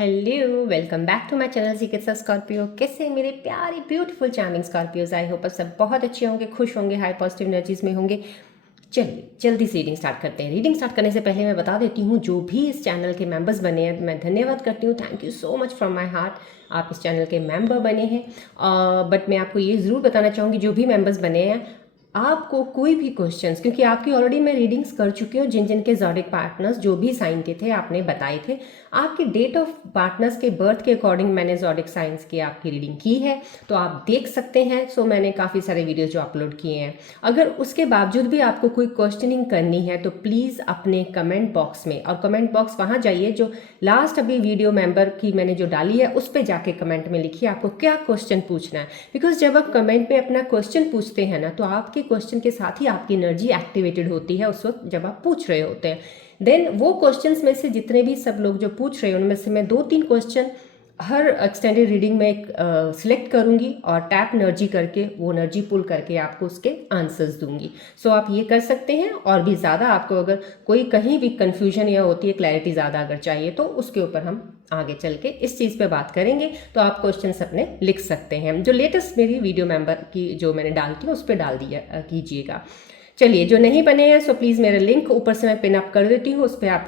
Hello, welcome back to my channel चिकित्सा Scorpio. कैसे हैं मेरे प्यारे beautiful charming Scorpios? I hope सब बहुत अच्छे होंगे, खुश होंगे, हाई पॉजिटिव एनर्जीज में होंगे। चलिए जल्दी से रीडिंग स्टार्ट करते हैं। रीडिंग स्टार्ट करने से पहले मैं बता देती हूँ, जो भी इस चैनल के मेंबर्स बने हैं मैं धन्यवाद करती हूँ। Thank you so much from my heart, आप इस चैनल के मेंबर बने हैं। बट मैं आपको ये ज़रूर बताना चाहूँगी, जो भी मेंबर्स बने हैं आपको कोई भी क्वेश्चंस, क्योंकि आपकी ऑलरेडी मैं रीडिंग्स कर चुकी हूँ, जिन जिन के ज़ोडिक पार्टनर्स जो भी साइन के थे आपने बताए थे, आपके डेट ऑफ पार्टनर्स के बर्थ के अकॉर्डिंग मैंने ज़ोडिक साइंस की आपकी रीडिंग की है, तो आप देख सकते हैं। सो मैंने काफ़ी सारे वीडियोज़ जो अपलोड किए हैं। अगर उसके बावजूद भी आपको कोई क्वेश्चनिंग करनी है तो प्लीज़ अपने कमेंट बॉक्स में, और कमेंट बॉक्स वहाँ जाइए जो लास्ट अभी वीडियो मेंबर की मैंने जो डाली है उस पर जाके कमेंट में लिखिए आपको क्या क्वेश्चन पूछना है। बिकॉज जब आप कमेंट में अपना क्वेश्चन पूछते हैं ना, तो आपके क्वेश्चन के साथ ही आपकी एनर्जी एक्टिवेटेड होती है उस वक्त जब आप पूछ रहे होते हैं। देन वो क्वेश्चंस में से जितने भी सब लोग जो पूछ रहे हैं उनमें से मैं 2-3 क्वेश्चन हर एक्सटेंडेड रीडिंग में सिलेक्ट करूंगी और टैप एनर्जी करके वो एनर्जी पुल करके आपको उसके आंसर्स दूंगी। सो आप ये कर सकते हैं। और भी ज़्यादा आपको अगर कोई कहीं भी कन्फ्यूजन या होती है, क्लैरिटी ज़्यादा अगर चाहिए, तो उसके ऊपर हम आगे चल के इस चीज़ पे बात करेंगे। तो आप क्वेश्चंस अपने लिख सकते हैं, जो लेटेस्ट मेरी वीडियो मेंबर की जो मैंने डालती हूँ उस पर डाल दिया कीजिएगा। चलिए, जो नहीं बने हैं सो प्लीज़ मेरा लिंक ऊपर से मैं पिन अप कर देती हूँ, उस पर आप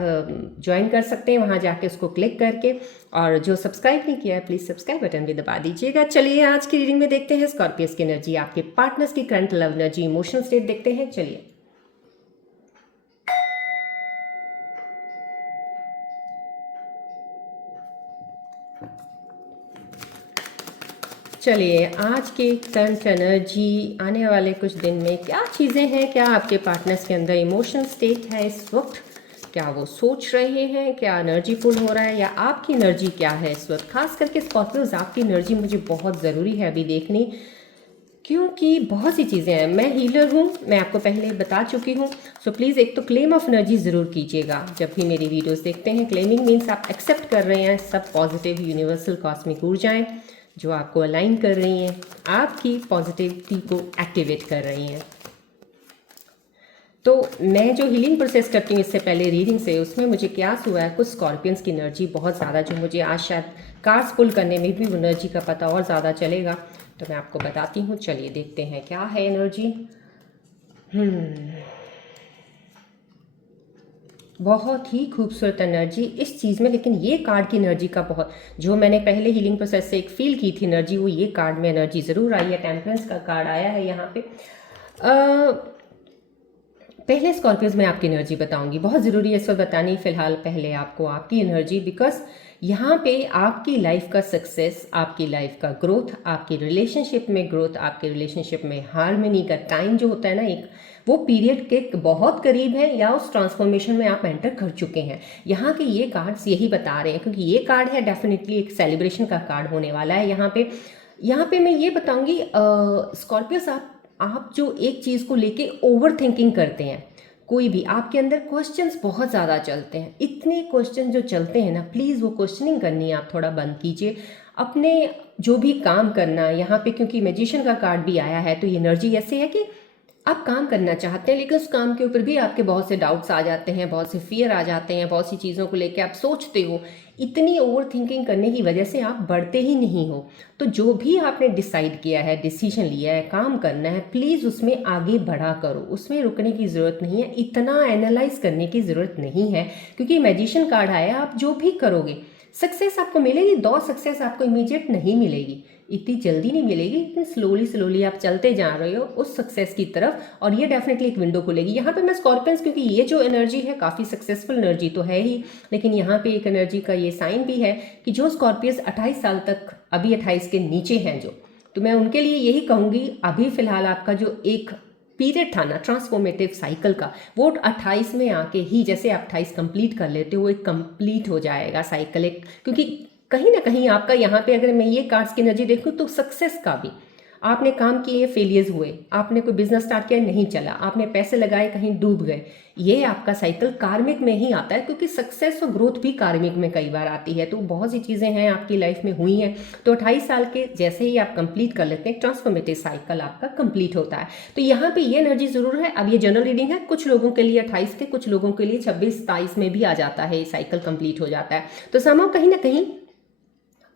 ज्वाइन कर सकते हैं वहाँ जाके उसको क्लिक करके। और जो सब्सक्राइब नहीं किया है प्लीज़ सब्सक्राइब बटन भी दबा दीजिएगा। चलिए आज की रीडिंग में देखते हैं स्कॉर्पियस की एनर्जी, आपके पार्टनर्स की current love energy, emotional state देखते हैं। चलिए आज की करंट एनर्जी, आने वाले कुछ दिन में क्या चीज़ें हैं, क्या आपके पार्टनर्स के अंदर इमोशनल स्टेट है इस वक्त, क्या वो सोच रहे हैं, क्या एनर्जी पुल हो रहा है, या आपकी एनर्जी क्या है इस वक्त। खास करके स्कॉर्पियोज आपकी एनर्जी मुझे बहुत ज़रूरी है अभी देखनी, क्योंकि बहुत सी चीज़ें हैं। मैं हीलर हूँ, मैं आपको पहले बता चुकी हूँ। सो प्लीज़ एक तो क्लेम ऑफ एनर्जी ज़रूर कीजिएगा जब भी मेरी वीडियोस देखते हैं। क्लेमिंग मीन्स आप एक्सेप्ट कर रहे हैं सब पॉजिटिव यूनिवर्सल कॉस्मिक ऊर्जाएं जो आपको अलाइन कर रही हैं, आपकी पॉजिटिविटी को एक्टिवेट कर रही हैं। तो मैं जो हीलिंग प्रोसेस करती हूँ इससे पहले रीडिंग से, उसमें मुझे क्या हुआ है, कुछ स्कॉर्पियंस की एनर्जी बहुत ज़्यादा, जो मुझे आज शायद कार्ड्स पुल करने में भी एनर्जी का पता और ज़्यादा चलेगा, तो मैं आपको बताती हूँ। चलिए देखते हैं क्या है एनर्जी। बहुत ही खूबसूरत एनर्जी इस चीज़ में, लेकिन ये कार्ड की एनर्जी का बहुत, जो मैंने पहले हीलिंग प्रोसेस से एक फील की थी एनर्जी, वो ये कार्ड में एनर्जी ज़रूर आई है। टेम्परेंस का कार्ड आया है यहाँ पे। पहले स्कॉर्पियोज में आपकी एनर्जी बताऊंगी, बहुत ज़रूरी है इस वक्त बतानी फिलहाल पहले आपको आपकी एनर्जी, बिकॉज यहाँ पे आपकी लाइफ का सक्सेस, आपकी लाइफ का ग्रोथ, आपकी रिलेशनशिप में ग्रोथ, आपके रिलेशनशिप में हार्मनी का टाइम जो होता है ना, एक वो पीरियड के बहुत करीब है, या उस ट्रांसफॉर्मेशन में आप एंटर कर चुके हैं। यहाँ के ये कार्ड्स यही बता रहे हैं, क्योंकि ये कार्ड है डेफिनेटली एक सेलिब्रेशन का कार्ड होने वाला है यहाँ पे मैं ये बताऊंगी स्कॉर्पियोस, आप जो एक चीज़ को लेके ओवर थिंकिंग करते हैं, कोई भी आपके अंदर क्वेश्चंस बहुत ज़्यादा चलते हैं, इतने क्वेश्चन जो चलते हैं ना, प्लीज़ वो क्वेश्चनिंग करनी आप थोड़ा बंद कीजिए। अपने जो भी काम करना यहाँ पे, क्योंकि मैजिशियन का कार्ड भी आया है, तो ये एनर्जी ऐसे है कि आप काम करना चाहते हैं, लेकिन उस काम के ऊपर भी आपके बहुत से डाउट्स आ जाते हैं, बहुत से फियर आ जाते हैं, बहुत सी चीज़ों को लेकर आप सोचते हो, इतनी ओवर थिंकिंग करने की वजह से आप बढ़ते ही नहीं हो। तो जो भी आपने डिसाइड किया है, डिसीजन लिया है, काम करना है, प्लीज़ उसमें आगे बढ़ा करो, उसमें रुकने की ज़रूरत नहीं है, इतना एनालाइज करने की ज़रूरत नहीं है, क्योंकि मैजिशियन कार्ड आया, आप जो भी करोगे सक्सेस आपको मिलेगी। दो सक्सेस आपको इमीडिएट नहीं मिलेगी, इतनी जल्दी नहीं मिलेगी, इतनी स्लोली आप चलते जा रहे हो उस सक्सेस की तरफ, और ये डेफिनेटली एक विंडो खुलेगी। यहाँ पे मैं स्कॉर्पियंस, क्योंकि ये जो एनर्जी है काफ़ी सक्सेसफुल एनर्जी तो है ही, लेकिन यहाँ पे एक एनर्जी का ये साइन भी है कि जो स्कॉर्पियंस 28 साल तक, अभी 28 के नीचे हैं जो, तो मैं उनके लिए यही कहूँगी, अभी फिलहाल आपका जो एक पीरियड था ना ट्रांसफॉर्मेटिव साइकिल का, वो 28 में आके ही, जैसे आप 28 कंप्लीट कर लेते हो, वो एक कंप्लीट हो जाएगा साइकिल एक, क्योंकि कहीं ना कहीं आपका यहाँ पे, अगर मैं ये कार्ड्स की एनर्जी देखूँ तो सक्सेस का भी, आपने काम किए फेलियर्स हुए, आपने कोई बिजनेस स्टार्ट किया नहीं चला, आपने पैसे लगाए कहीं डूब गए, ये आपका साइकिल कार्मिक में ही आता है, क्योंकि सक्सेस और ग्रोथ भी कार्मिक में कई बार आती है। तो बहुत सी चीज़ें हैं आपकी लाइफ में हुई हैं, तो 28 साल के जैसे ही आप कंप्लीट कर लेते हैं, ट्रांसफॉर्मेटिव साइकिल आपका कंप्लीट होता है। तो यहाँ पे ये एनर्जी ज़रूर है। अब ये जनरल रीडिंग है, कुछ लोगों के लिए 28 के, कुछ लोगों के लिए 26-27 में भी आ जाता है, ये साइकिल कंप्लीट हो जाता है। तो समाव कहीं ना कहीं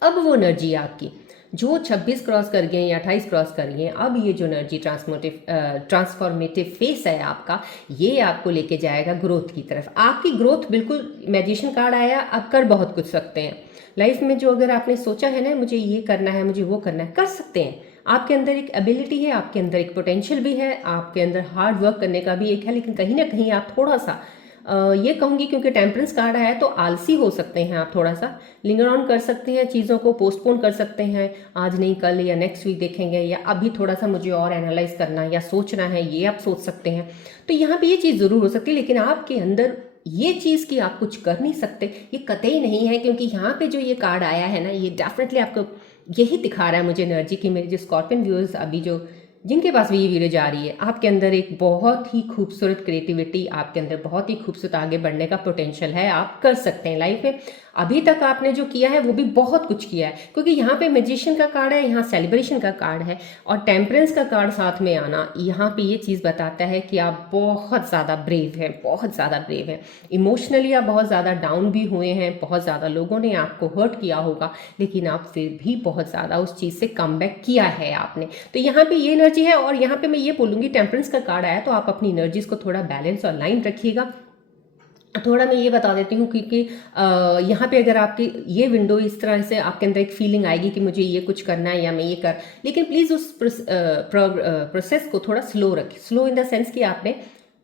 अब वो एनर्जी आपकी जो 26 क्रॉस कर गए या 28 क्रॉस कर गए, अब ये जो एनर्जी ट्रांसफॉर्मेटिव फेस है आपका, ये आपको लेके जाएगा ग्रोथ की तरफ। आपकी ग्रोथ बिल्कुल, मैजिशियन कार्ड आया, आप कर बहुत कुछ सकते हैं लाइफ में। जो अगर आपने सोचा है ना मुझे ये करना है, मुझे वो करना है, कर सकते हैं। आपके अंदर एक एबिलिटी है, आपके अंदर एक पोटेंशियल भी है, आपके अंदर हार्ड वर्क करने का भी एक है, लेकिन कहीं ना कहीं आप थोड़ा सा ये कहूँगी क्योंकि टेम्परेंस कार्ड आया है तो आलसी हो सकते हैं आप, थोड़ा सा लिंगर ऑन कर सकते हैं, चीज़ों को पोस्टपोन कर सकते हैं, आज नहीं कल या नेक्स्ट वीक देखेंगे, या अभी थोड़ा सा मुझे और एनालाइज करना या सोचना है, ये आप सोच सकते हैं। तो यहाँ पे ये चीज़ ज़रूर हो सकती है, लेकिन आपके अंदर ये चीज़ कि आप कुछ कर नहीं सकते ये कतई नहीं है, क्योंकि यहाँ पे जो ये कार्ड आया है ना, ये डेफिनेटली आपको यही दिखा रहा है मुझे एनर्जी की। मेरे जो स्कॉर्पियन व्यूअर्स अभी जो जिनके पास भी ये वीडियो जा रही है, आपके अंदर एक बहुत ही खूबसूरत क्रिएटिविटी, आपके अंदर बहुत ही खूबसूरत आगे बढ़ने का पोटेंशियल है, आप कर सकते हैं लाइफ में। अभी तक आपने जो किया है वो भी बहुत कुछ किया है, क्योंकि यहाँ पे मैजिशियन का कार्ड है, यहाँ सेलिब्रेशन का कार्ड है, और टेम्परेंस का कार्ड साथ में आना यहाँ पे ये चीज़ बताता है कि आप बहुत ज़्यादा ब्रेव हैं, बहुत ज़्यादा ब्रेव हैं। इमोशनली आप बहुत ज़्यादा डाउन भी हुए हैं, बहुत ज़्यादा लोगों ने आपको हर्ट किया होगा, लेकिन आप फिर भी बहुत ज़्यादा उस चीज़ से कम बैक किया है आपने। तो यहाँ पे ये एनर्जी है, और यहाँ पे मैं ये बोलूँगी टेम्परेंस का कार्ड आया तो आप अपनी एनर्जीज को थोड़ा बैलेंस और लाइन रखिएगा। थोड़ा मैं ये बता देती हूँ, क्योंकि यहाँ पे अगर आपकी ये विंडो इस तरह से आपके अंदर एक फीलिंग आएगी कि मुझे ये कुछ करना है या मैं ये कर, लेकिन प्लीज़ उस प्रोसेस को थोड़ा स्लो रखें। स्लो इन द सेंस कि आपने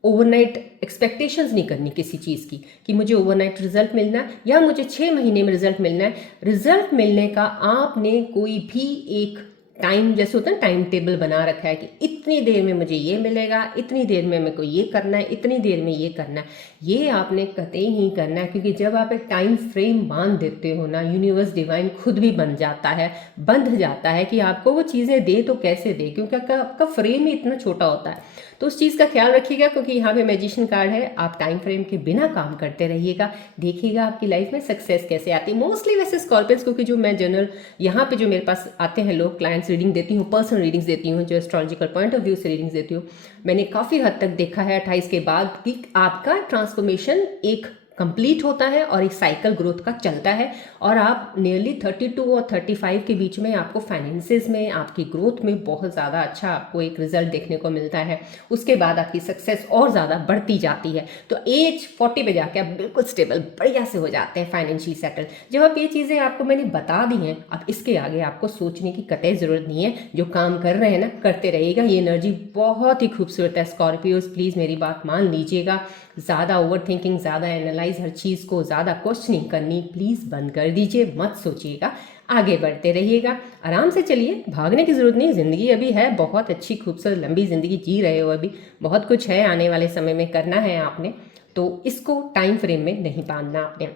ओवरनाइट एक्सपेक्टेशंस नहीं करनी किसी चीज़ की कि मुझे ओवरनाइट रिजल्ट मिलना है या मुझे 6 महीने में रिजल्ट मिलना है। रिजल्ट मिलने का आपने कोई भी एक टाइम, जैसे होता है टाइम टेबल बना रखा है कि इतनी देर में मुझे ये मिलेगा, इतनी देर में मेरे को ये करना है, इतनी देर में ये करना है, ये आपने कतई नहीं करना है। क्योंकि जब आप एक टाइम फ्रेम मान देते हो ना, यूनिवर्स डिवाइन खुद भी बन जाता है, बंध जाता है कि आपको वो चीज़ें दे तो कैसे दे, क्योंकि आपका फ्रेम ही इतना छोटा होता है। तो उस चीज़ का ख्याल रखिएगा, क्योंकि यहाँ पे मैजिशियन कार्ड है, आप टाइम फ्रेम के बिना काम करते रहिएगा, देखिएगा आपकी लाइफ में सक्सेस कैसे आती है। मोस्टली वैसे स्कॉर्पियंस, क्योंकि जो मैं जनरल यहाँ पे जो मेरे पास आते हैं लोग, क्लाइंट्स रीडिंग देती हूँ, पर्सनल रीडिंग्स देती हूँ, जो एस्ट्रोलॉजिकल पॉइंट ऑफ व्यू से रीडिंग्स देती हूँ, मैंने काफ़ी हद तक देखा है 28 के बाद कि आपका ट्रांसफॉर्मेशन एक कंप्लीट होता है और एक साइकिल ग्रोथ का चलता है, और आप नियरली 32 और 35 के बीच में आपको फाइनेंसेस में, आपकी ग्रोथ में बहुत ज़्यादा अच्छा आपको एक रिजल्ट देखने को मिलता है। उसके बाद आपकी सक्सेस और ज़्यादा बढ़ती जाती है। तो एज 40 पे जाके आप बिल्कुल स्टेबल बढ़िया से हो जाते हैं, फाइनेंशियली सेटल। जब आप ये चीज़ें आपको मैंने बता दी हैं, अब इसके आगे आपको सोचने की कतई ज़रूरत नहीं है। जो काम कर रहे हैं ना, करते रहिएगा। ये एनर्जी बहुत ही खूबसूरत है स्कॉर्पियोज, प्लीज़ मेरी बात मान लीजिएगा। ज़्यादा ओवर थिंकिंग, ज़्यादा एनालाइज हर चीज़ को, ज़्यादा क्वेश्चनिंग करनी प्लीज़ बंद कर दीजिए, मत सोचिएगा, आगे बढ़ते रहिएगा, आराम से चलिए, भागने की ज़रूरत नहीं। ज़िंदगी अभी है, बहुत अच्छी खूबसूरत लंबी ज़िंदगी जी रहे हो, अभी बहुत कुछ है आने वाले समय में करना है आपने, तो इसको टाइम फ्रेम में नहीं बांधना आपने।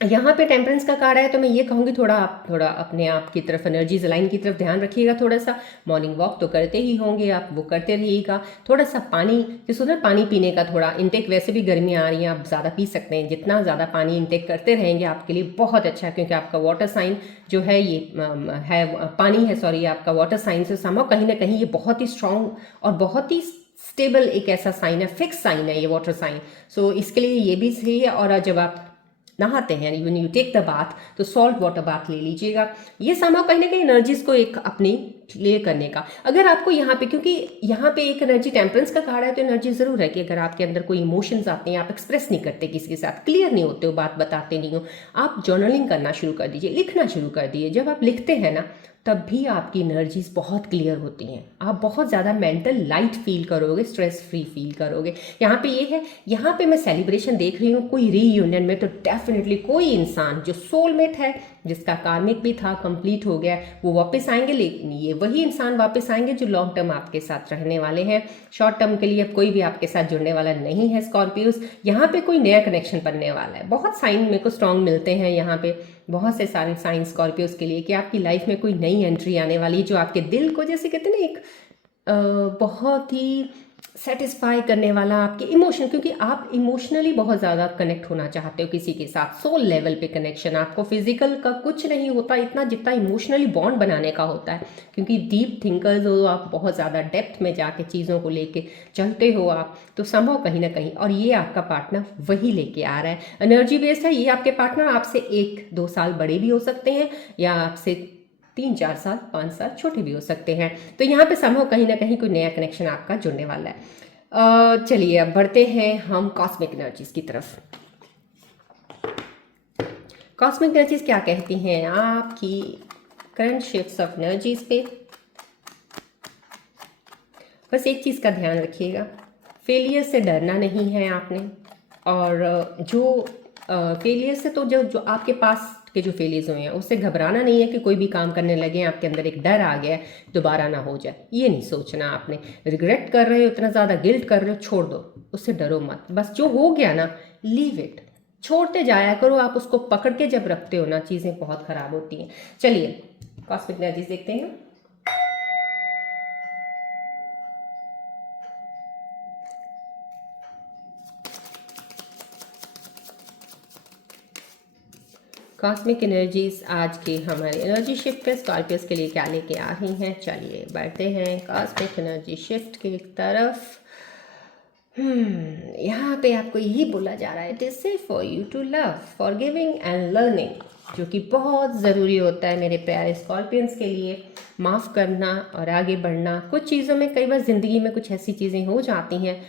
यहाँ पे टेम्परेंस का कार्ड है, तो मैं ये कहूँगी थोड़ा अपने आप की तरफ, एनर्जीज लाइन की तरफ ध्यान रखिएगा। थोड़ा सा मॉर्निंग वॉक तो करते ही होंगे आप, वो करते रहिएगा। थोड़ा सा पानी, जैसे उधर पानी पीने का थोड़ा इंटेक, वैसे भी गर्मियाँ आ रही हैं, आप ज़्यादा पी सकते हैं। जितना ज़्यादा पानी इंटेक करते रहेंगे आपके लिए बहुत अच्छा है, क्योंकि आपका वाटर साइन जो है ये है पानी है, सॉरी, आपका वाटर साइन से समझो कहीं ना कहीं ये बहुत ही स्ट्रांग और बहुत ही स्टेबल एक ऐसा साइन है, फिक्स साइन है ये वाटर साइन। सो इसके लिए ये भी सही है। और जब आप नहाते हैं, when you take the bath, तो सॉल्ट वाटर बाथ ले लीजिएगा। ये समय कहीं ना कहीं एनर्जीज को एक अपनी क्लियर करने का, अगर आपको यहाँ पे, क्योंकि यहाँ पे एक एनर्जी टेम्परेंस का कार्ड है, तो एनर्जी जरूर है कि अगर आपके अंदर कोई इमोशंस आते हैं, आप एक्सप्रेस नहीं करते किसी के साथ, क्लियर नहीं होते हो, बात बताते नहीं हो, आप जर्नलिंग करना शुरू कर दीजिए, लिखना शुरू कर दीजिए। जब आप लिखते हैं ना, तब भी आपकी एनर्जीज बहुत क्लियर होती हैं, आप बहुत ज़्यादा मेंटल लाइट फील करोगे, स्ट्रेस फ्री फील करोगे। यहाँ पे ये है, यहाँ पे मैं सेलिब्रेशन देख रही हूँ कोई रीयूनियन में, तो डेफिनेटली कोई इंसान जो सोलमेट है, जिसका कार्मिक भी था, कंप्लीट हो गया, वो वापस आएंगे। लेकिन ये वही इंसान वापस आएंगे जो लॉन्ग टर्म आपके साथ रहने वाले हैं। शॉर्ट टर्म के लिए अब कोई भी आपके साथ जुड़ने वाला नहीं है स्कॉर्पियोज। यहाँ पे कोई नया कनेक्शन बनने वाला है। बहुत साइन मेरे को स्ट्रांग मिलते हैं यहाँ पे, बहुत से सारे साइन स्कॉर्पियोज के लिए, कि आपकी लाइफ में कोई नई एंट्री आने वाली है, जो आपके दिल को, जैसे कहते हैं ना, एक बहुत ही सेटिस्फाई करने वाला आपके इमोशन, क्योंकि आप इमोशनली बहुत ज़्यादा कनेक्ट होना चाहते हो किसी के साथ, सोल लेवल पे कनेक्शन। आपको फिजिकल का कुछ नहीं होता इतना जितना इमोशनली बॉन्ड बनाने का होता है, क्योंकि डीप थिंकर्स हो आप, बहुत ज़्यादा डेप्थ में जाके चीज़ों को लेके चलते हो आप, तो संभव कहीं ना कहीं, और ये आपका पार्टनर वही लेके आ रहा है। एनर्जी बेस्ड है ये आपके पार्टनर, आपसे 1-2 साल बड़े भी हो सकते हैं या आपसे 3-4 साल 5 साल छोटे भी हो सकते हैं। तो यहाँ पे संभव कहीं ना कहीं कोई नया कनेक्शन आपका जुड़ने वाला है। चलिए अब बढ़ते हैं हम कॉस्मिक एनर्जीज की तरफ। कॉस्मिक एनर्जीज क्या कहती हैं आपकी करंट शिफ्ट्स ऑफ एनर्जीज पे। बस एक चीज़ का ध्यान रखिएगा, फेलियर से डरना नहीं है आपने, और जो फेलियर से तो जो जो आपके पास के जो फेलियर्स हुए हैं उससे घबराना नहीं है कि कोई भी काम करने लगे आपके अंदर एक डर आ गया है दोबारा ना हो जाए, ये नहीं सोचना आपने। रिग्रेट कर रहे हो, इतना ज़्यादा गिल्ट कर रहे हो, छोड़ दो, उससे डरो मत। बस जो हो गया ना, लीव इट, छोड़ते जाया करो। आप उसको पकड़ के जब रखते हो ना, चीज़ें बहुत ख़राब होती हैं। चलिए कॉस्मिक एनर्जीज देखते हैं। कॉस्मिक एनर्जीज आज के हमारे एनर्जी शिफ्ट पे स्कॉर्पियस के लिए क्या लेके आ रही हैं। चलिए बढ़ते हैं कॉस्मिक एनर्जी शिफ्ट की तरफ। यहाँ पे आपको यही बोला जा रहा है, it is safe for you to love, forgiving and learning, जो कि बहुत ज़रूरी होता है मेरे प्यारे स्कॉर्पियंस के लिए। माफ़ करना और आगे बढ़ना। कुछ चीज़ों में कई बार ज़िंदगी में कुछ ऐसी चीज़ें हो जाती हैं,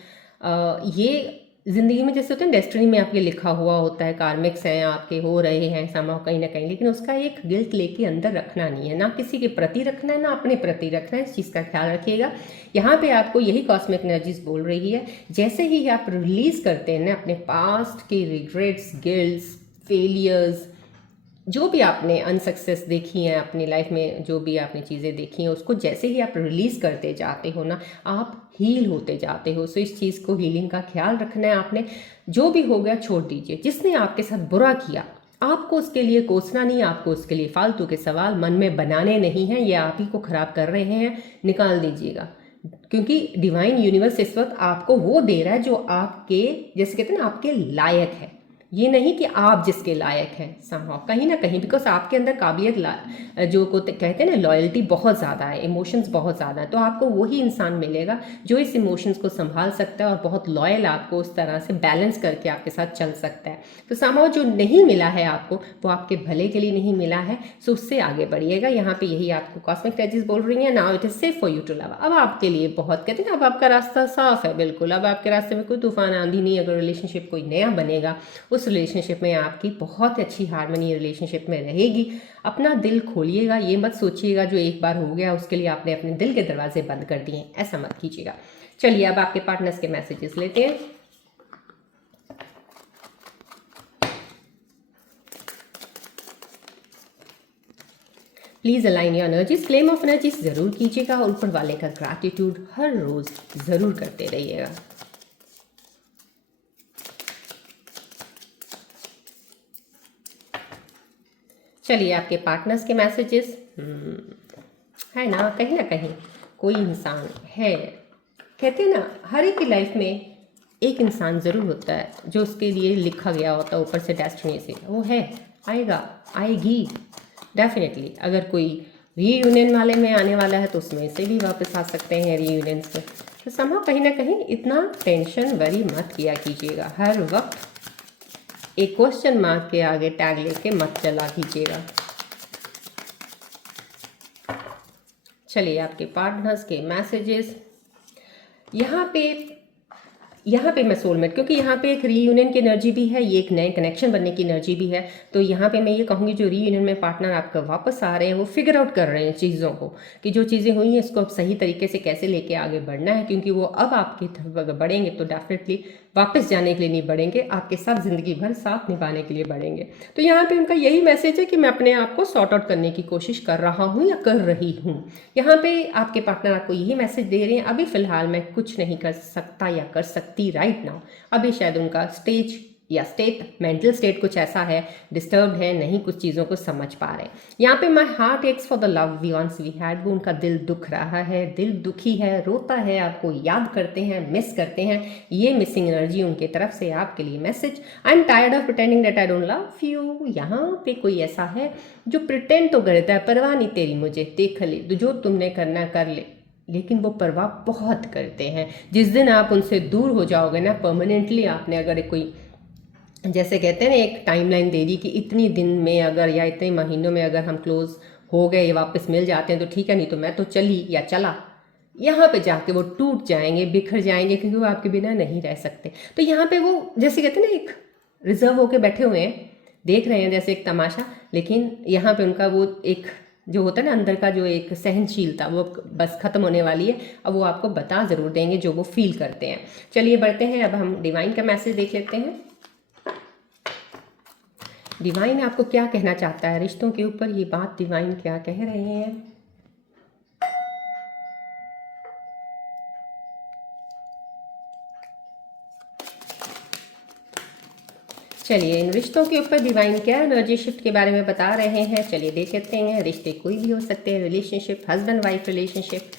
ये ज़िंदगी में जैसे होता है डेस्टिनी में आपके लिखा हुआ होता है, कार्मिक्स हैं आपके, हो रहे हैं समाव कहीं ना कहीं, लेकिन उसका एक गिल्ट लेके अंदर रखना नहीं है, ना किसी के प्रति रखना है ना अपने प्रति रखना है। इस चीज़ का ख्याल रखिएगा। यहाँ पे आपको यही कॉस्मिक एनर्जीज बोल रही है, जैसे ही आप रिलीज़ करते हैं ना अपने पास्ट के रिग्रेट्स, गिल्ट्स, फेलियर्स, जो भी आपने अनसक्सेस देखी हैं अपनी लाइफ में, जो भी आपने चीज़ें देखी हैं, उसको जैसे ही आप रिलीज़ करते जाते हो ना, आप हील होते जाते हो। सो इस चीज़ को, हीलिंग का ख्याल रखना है आपने। जो भी हो गया छोड़ दीजिए। जिसने आपके साथ बुरा किया, आपको उसके लिए कोसना नहीं, आपको उसके लिए फालतू के सवाल मन में बनाने नहीं हैं, ये आप ही को ख़राब कर रहे हैं, निकाल दीजिएगा। क्योंकि डिवाइन यूनिवर्स इस वक्त आपको वो दे रहा है जो आपके, जैसे कहते हैं ना, आपके लायक है। ये नहीं कि आप जिसके लायक हैं, संभव कहीं ना कहीं, बिकॉज आपके अंदर काबिलियत, जो को कहते हैं ना, लॉयल्टी बहुत ज़्यादा है, इमोशंस बहुत ज़्यादा है, तो आपको वही इंसान मिलेगा जो इस इमोशंस को संभाल सकता है और बहुत लॉयल आपको उस तरह से बैलेंस करके आपके साथ चल सकता है। तो संभव जो नहीं मिला है आपको, वो आपके भले के लिए नहीं मिला है, सो उससे आगे बढ़िएगा। यहाँ पे यही आपको कॉस्मिक एनर्जीज बोल रही हैं। Now it is safe for you to love. अब आपके लिए बहुत, कहते हैं ना, अब आपका रास्ता साफ है बिल्कुल। अब आपके रास्ते में कोई तूफान आंधी नहीं। अगर रिलेशनशिप कोई नया बनेगा, उस रिलेशनशिप में आपकी बहुत अच्छी हार्मनी रिलेशनशिप में रहेगी। अपना दिल खोलिएगा, ये मत सोचिएगा जो एक बार हो गया उसके लिए आपने अपने दिल के दरवाजे बंद कर दिए, ऐसा मत कीजिएगा। चलिए अब आपके पार्टनर्स के मैसेजेस लेते हैं। Please align your energies. Claim of energies ज़रूर कीजिएगा और ऊपर वाले का ग्रैटिट्यूड हर रोज़ ज़रूर करते रहिएगा। चलिए आपके पार्टनर्स के मैसेजेस। है ना कहीं कोई इंसान है, कहते हैं ना, हर एक की लाइफ में एक इंसान ज़रूर होता है जो उसके लिए लिखा गया होता है ऊपर से, डेस्टिनी से। वो है, आएगा, आएगी डेफिनेटली। अगर कोई रीयूनियन वाले में आने वाला है तो उसमें से भी वापस आ सकते हैं रीयूनियन से। तो संभव कहीं ना कहीं इतना टेंशन वरी मत किया कीजिएगा। हर वक्त एक क्वेश्चन मार्क के आगे टैग लेके मत चला कीजिएगा। चलिए आपके पार्टनर्स के मैसेजेस। यहाँ पे मैं सोलमेट, क्योंकि यहाँ पे एक रीयूनियन की एनर्जी भी है, ये एक नए कनेक्शन बनने की एनर्जी भी है। तो यहाँ पे मैं ये कहूँगी जो रीयूनियन में पार्टनर आपका वापस आ रहे हैं, वो फिगर आउट कर रहे हैं चीज़ों को, कि जो चीज़ें हुई हैं इसको अब सही तरीके से कैसे लेके आगे बढ़ना है। क्योंकि वो अब आपकी तरफ अगर बढ़ेंगे तो डेफिनेटली वापस जाने के लिए नहीं बढ़ेंगे, आपके साथ ज़िंदगी भर साथ निभाने के लिए बढ़ेंगे। तो यहाँ पे उनका यही मैसेज है कि मैं अपने आप को सॉर्ट आउट करने की कोशिश कर रहा हूँ या कर रही हूँ। यहाँ पे आपके पार्टनर आपको यही मैसेज दे रहे हैं, अभी फ़िलहाल मैं कुछ नहीं कर सकता या कर सकती राइट नाउ। अभी शायद उनका स्टेज या स्टेट, मेंटल स्टेट कुछ ऐसा है, डिस्टर्ब्ड है, नहीं कुछ चीज़ों को समझ पा रहे। यहाँ पे my heart aches for the love we once we had, वो उनका दिल दुख रहा है, दिल दुखी है, रोता है, आपको याद करते हैं, मिस करते हैं। ये मिसिंग एनर्जी उनके तरफ से आपके लिए message. I am tired of pretending that I don't love you. यहाँ पे कोई ऐसा है जो प्रिटेंड तो करता है, परवाह नहीं तेरी मुझे, देख ले जो तुमने करना कर ले, लेकिन वो परवाह बहुत करते हैं। जिस दिन आप उनसे दूर हो जाओगे ना परमानेंटली, आपने अगर कोई जैसे कहते हैं ना एक टाइमलाइन दे दी कि इतनी दिन में अगर या इतने महीनों में अगर हम क्लोज हो गए, वापस मिल जाते हैं तो ठीक है, नहीं तो मैं तो चली या चला, यहाँ पे जाके वो टूट जाएंगे, बिखर जाएंगे, क्योंकि वो आपके बिना नहीं रह सकते। तो यहाँ पे वो जैसे कहते हैं ना एक रिजर्व होके बैठे हुए हैं, देख रहे हैं जैसे एक तमाशा, लेकिन यहाँ पे उनका वो एक जो होता है ना अंदर का जो एक सहनशीलता, वो बस खत्म होने वाली है। अब वो आपको बता ज़रूर देंगे जो वो फील करते हैं। चलिए बढ़ते हैं, अब हम डिवाइन का मैसेज देख लेते हैं। डिवाइन आपको क्या कहना चाहता है रिश्तों के ऊपर, ये बात डिवाइन क्या कह रहे हैं। चलिए इन रिश्तों के ऊपर डिवाइन क्या एनर्जी शिफ्ट के बारे में बता रहे हैं, चलिए देख लेते हैं। रिश्ते कोई भी हो सकते हैं, relationship, husband wife relationship.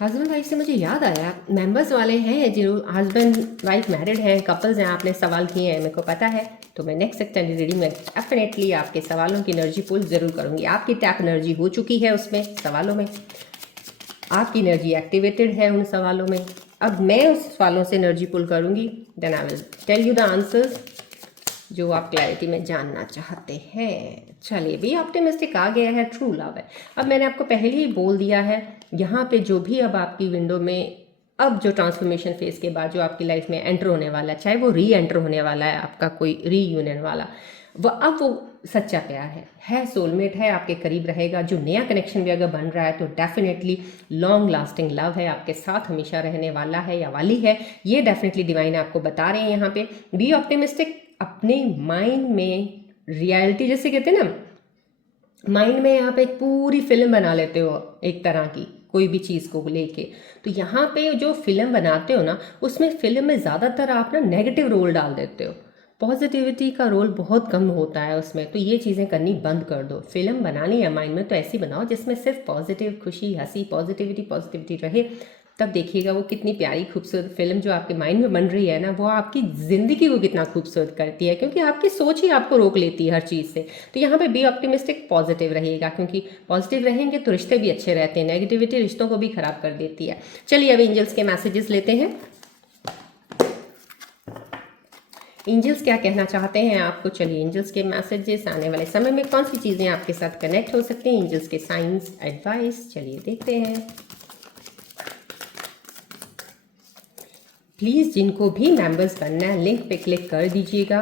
Husband wife से मुझे याद आया, मेंबर्स वाले हैं जो हस्बैंड वाइफ मैरिड हैं, कपल्स हैं, आपने सवाल किए हैं, मेरे को पता है। तो मैं नेक्स्ट सेक्शन रीडिंग में डेफिनेटली आपके सवालों की एनर्जी पुल जरूर करूंगी। आपकी टैप एनर्जी हो चुकी है उसमें सवालों में, आपकी एनर्जी एक्टिवेटेड है उन सवालों में। अब मैं उस सवालों से एनर्जी पुल करूंगी, then I will tell you the answers जो आप क्लैरिटी में जानना चाहते हैं। चलिए भी ऑप्टिमिस्टिक आ गया है, ट्रू लव है। अब मैंने आपको पहले ही बोल दिया है, यहाँ पे जो भी अब आपकी विंडो में अब जो ट्रांसफॉर्मेशन फेज के बाद जो आपकी लाइफ में एंटर होने वाला है, चाहे वो री एंटर होने वाला है आपका कोई रीयूनियन वाला, वो सच्चा प्यार है, सोलमेट है, आपके करीब रहेगा। जो नया कनेक्शन भी अगर बन रहा है तो डेफिनेटली लॉन्ग लास्टिंग लव है, आपके साथ हमेशा रहने वाला है या वाली है, ये डेफिनेटली डिवाइन आपको बता रहे हैं। यहाँ पे बी ऑप्टिमिस्टिक, अपने माइंड में रियलिटी, जैसे कहते हैं ना माइंड में आप एक पूरी फिल्म बना लेते हो एक तरह की कोई भी चीज़ को लेके, तो यहाँ पे जो फिल्म बनाते हो ना, उसमें फिल्म में ज़्यादातर आप ना नेगेटिव रोल डाल देते हो, पॉजिटिविटी का रोल बहुत कम होता है उसमें। तो ये चीज़ें करनी बंद कर दो। फिल्म बनानी है माइंड में तो ऐसी बनाओ जिसमें सिर्फ पॉजिटिव, खुशी, हंसी, पॉजिटिविटी रहे, तब देखिएगा वो कितनी प्यारी खूबसूरत फिल्म जो आपके माइंड में बन रही है ना, वो आपकी ज़िंदगी को कितना खूबसूरत करती है, क्योंकि आपकी सोच ही आपको रोक लेती है हर चीज़ से। तो यहाँ पे बी ऑप्टिमिस्टिक, पॉजिटिव रहिएगा, क्योंकि पॉजिटिव रहेंगे तो रिश्ते भी अच्छे रहते हैं, नेगेटिविटी रिश्तों को भी खराब कर देती है। चलिए अब एंजल्स के मैसेजेस लेते हैं। एंजल्स क्या कहना चाहते हैं आपको, चलिए एंजल्स के मैसेजेस आने वाले समय में कौन सी चीज़ें आपके साथ कनेक्ट हो सकती हैं, एंजल्स के साइंस, एडवाइस, चलिए देखते हैं। प्लीज़ जिनको भी मेंबर्स बनना है लिंक पे क्लिक कर दीजिएगा।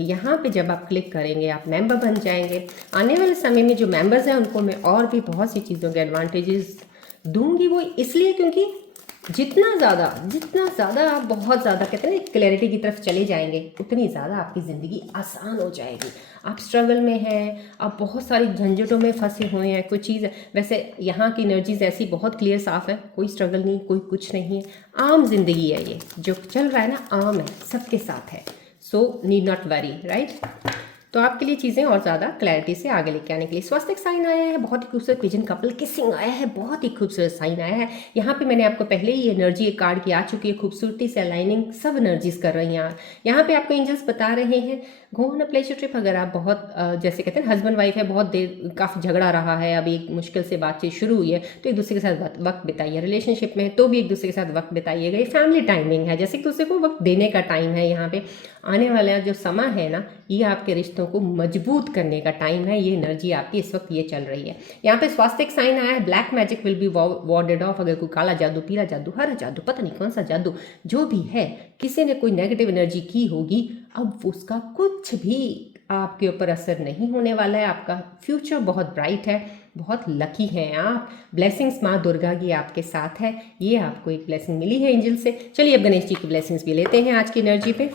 यहाँ पे जब आप क्लिक करेंगे आप मेंबर बन जाएंगे। आने वाले समय में जो मेंबर्स हैं उनको मैं और भी बहुत सी चीज़ों के एडवांटेजेस दूंगी, वो इसलिए क्योंकि जितना ज़्यादा आप बहुत ज़्यादा कहते हैं ना क्लैरिटी की तरफ चले जाएंगे, उतनी ज़्यादा आपकी ज़िंदगी आसान हो जाएगी। आप स्ट्रगल में हैं, आप बहुत सारी झंझटों में फंसे हुए हैं, कोई चीज़, वैसे यहाँ की एनर्जीज ऐसी बहुत क्लियर साफ है, कोई स्ट्रगल नहीं, कोई कुछ नहीं है, आम जिंदगी है, ये जो चल रहा है ना आम है, सबके साथ है। So need not worry, right. तो आपके लिए चीज़ें और ज़्यादा क्लैरिटी से आगे लेके आने के लिए स्वास्थ्य साइन आया है, बहुत ही खूबसूरत पिजन कपल किसिंग आया है, बहुत ही खूबसूरत साइन आया है। यहाँ पे मैंने आपको पहले ही एनर्जी एक कार्ड की आ चुकी है, खूबसूरती से अलाइनिंग सब एनर्जीज कर रही हैं। यहाँ पे आपको एंजल्स बता रहे हैं go on a pleasure trip. अगर आप बहुत जैसे कहते हैं हस्बैंड वाइफ है, बहुत देर काफ़ी झगड़ा रहा है, अभी एक मुश्किल से बातचीत शुरू हुई है, तो एक दूसरे के साथ वक्त बिताइए। रिलेशनशिप में तो भी एक दूसरे के साथ वक्त बिताइएगा। ये फैमिली टाइमिंग है, जैसे एक दूसरे को वक्त देने का टाइम है। यहाँ पे आने वाला जो समय है ना, ये आपके रिश्तों को मजबूत करने का टाइम है। ये एनर्जी आपकी इस वक्त ये चल रही है। यहाँ पे स्वास्थ्य साइन आया है, black magic will be warded off. अगर कोई काला जादू, पीला जादू, हरा जादू, पता नहीं कौन सा जादू जो भी है, किसी ने कोई नेगेटिव एनर्जी की होगी, अब उसका कुछ भी आपके ऊपर असर नहीं होने वाला है। आपका फ्यूचर बहुत ब्राइट है, बहुत लकी हैं आप। ब्लेसिंग्स माँ दुर्गा की आपके साथ है, ये आपको एक ब्लेसिंग मिली है एंजल से। चलिए अब गणेश जी की ब्लेसिंग्स भी लेते हैं आज की एनर्जी पे।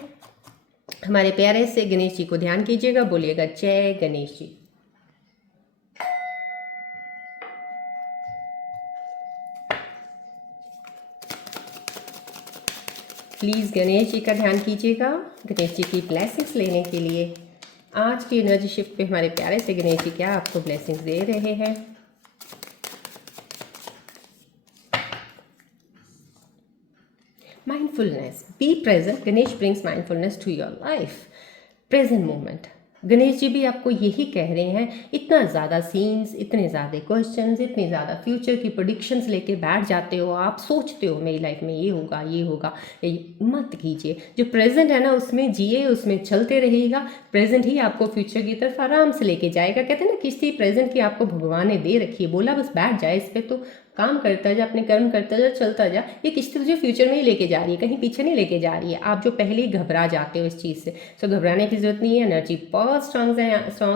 हमारे प्यारे से गणेश जी को ध्यान कीजिएगा, बोलिएगा जय गणेश जी। प्लीज़ गणेश जी का ध्यान कीजिएगा, गणेश जी की ब्लेसिंग्स लेने के लिए। आज की एनर्जी शिफ्ट पे हमारे प्यारे से गणेश जी क्या आपको ब्लेसिंग्स दे रहे हैं। Mindfulness, be present. Ganesh brings mindfulness to your life, present moment. Ganesh ji भी आपको यही कह रहे हैं, इतना ज़्यादा सीन्स, इतने ज़्यादा क्वेश्चंस, इतने ज़्यादा फ्यूचर की प्रेडिक्शंस लेके बैठ जाते हो, आप सोचते हो मेरी लाइफ में ये होगा ये होगा, ये मत कीजिए। जो प्रेजेंट है ना उसमें जिए, उसमें चलते रहिएगा। प्रेजेंट ही आपको फ्यूचर की तरफ आराम से लेके जाएगा। कहते हैं ना किश्ती प्रेजेंट की आपको भगवान ने दे रखी है, बोला बस बैठ जाए इस पर, तो काम करता जा, अपने कर्म करता जा, चलता जा। ये किश्ती तुझे फ्यूचर में ही लेके जा रही है, कहीं पीछे नहीं लेके जा रही है। आप जो पहले ही घबरा जाते हो इस चीज़ से, तो घबराने की जरूरत नहीं है। एनर्जी बहुत स्ट्रांग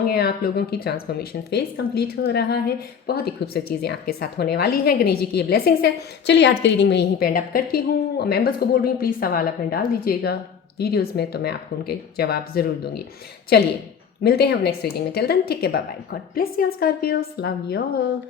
है आप लोगों की। ट्रांसफॉर्मेशन फेज कंप्लीट हो रहा है, बहुत ही खूबसूरत चीज़ें आपके साथ होने वाली हैं। गणेश जी की ये ब्लेसिंग्स है। चलिए आज की रीडिंग में यहीं पे एंड अप करती हूँ। मेंबर्स को बोल रही हूँ प्लीज़ सवाल अपने डाल दीजिएगा वीडियोज़ में, तो मैं आपको उनके जवाब ज़रूर दूंगी। चलिए मिलते हैं अब नेक्स्ट रीडिंग में। Till then take care, bye bye, God bless you Scorpios, love you all.